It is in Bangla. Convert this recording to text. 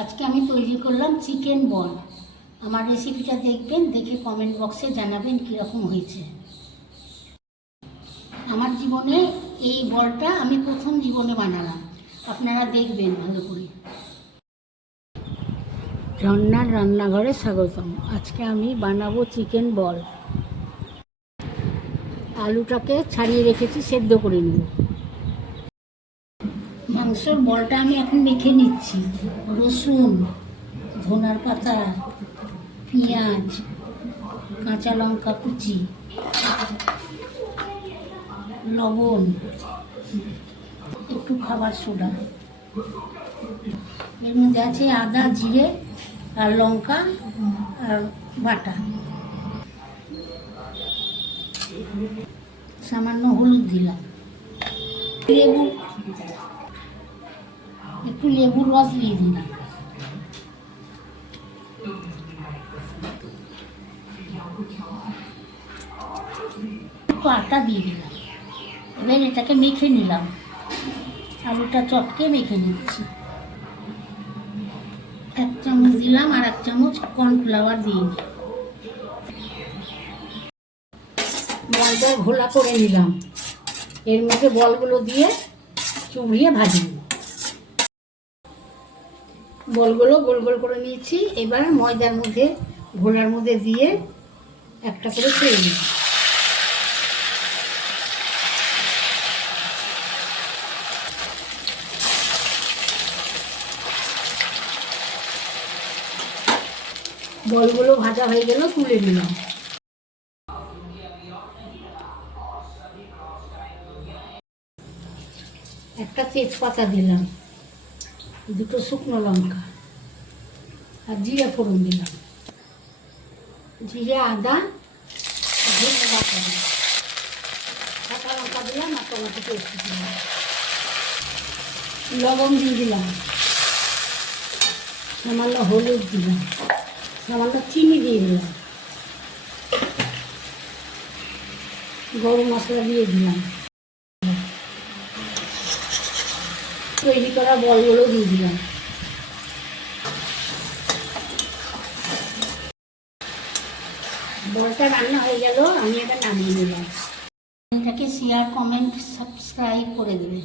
আজকে আমি তৈরি করলাম চিকেন বল। আমার রেসিপিটা দেখবেন, দেখে কমেন্ট বক্সে জানাবেন কীরকম হয়েছে। আমার জীবনে এই বলটা আমি প্রথম জীবনে বানালাম, আপনারা দেখবেন ভালো করে। রান্নাঘরে স্বাগতম। আজকে আমি বানাবো চিকেন বল। আলুটাকে ছাড়িয়ে রেখেছি, সেদ্ধ করে নেব। মাংসর বলটা আমি এখন মেখে নিচ্ছি। রসুন, ধনার পাতা, পেঁয়াজ, কাঁচা লঙ্কা কুচি, লবণ, একটু খাবার সোডা, এর মধ্যে আছে আদা, জিরে আর লঙ্কা আর বাটা, সামান্য হলুদ দিলাম, একটু লেবুর রস দিয়ে দিলাম, একটু আটা দিয়ে দিলাম। এবার এটাকে মেখে নিলাম, আলুটা চটকে মেখে নিচ্ছি। 1 চামচ দিলাম আর 1 চামচ কর্নফ্লাওয়ার দিয়ে ময়দা ঘোলা করে নিলাম। এর মধ্যে বলগুলো দিয়ে চুবিয়ে ভাজি। বলগুলো গোল গোল করে নিয়েছি। এবার ময়দার মধ্যে ঘোলার মধ্যে দিয়ে একটা করে ছেড়ে দিই। বলগুলো ভাজা হয়ে গেল, তুলে নিলাম। একটা তেজপাতা দিলাম, 2টো শুকনো লঙ্কা আর জিরে ফোড়ন দিলাম। জিরে, আদা, ধনে বাটা দিলাম, কাঁচা লঙ্কা দিলাম আর টমেটো পেস্ট দিলাম, লবণ দিয়ে দিলাম, সামান্য হলুদ দিলাম, সামান্য চিনি দিয়ে দিলাম, গরম মশলা দিয়ে দিলাম, তৈরি করা বলগুলো দিয়ে দিলাম। বলটা রান্না হয়ে গেল, আমি এটা নামিয়ে নিলাম। এটাকে শেয়ার, কমেন্ট, সাবস্ক্রাইব করে দেবেন।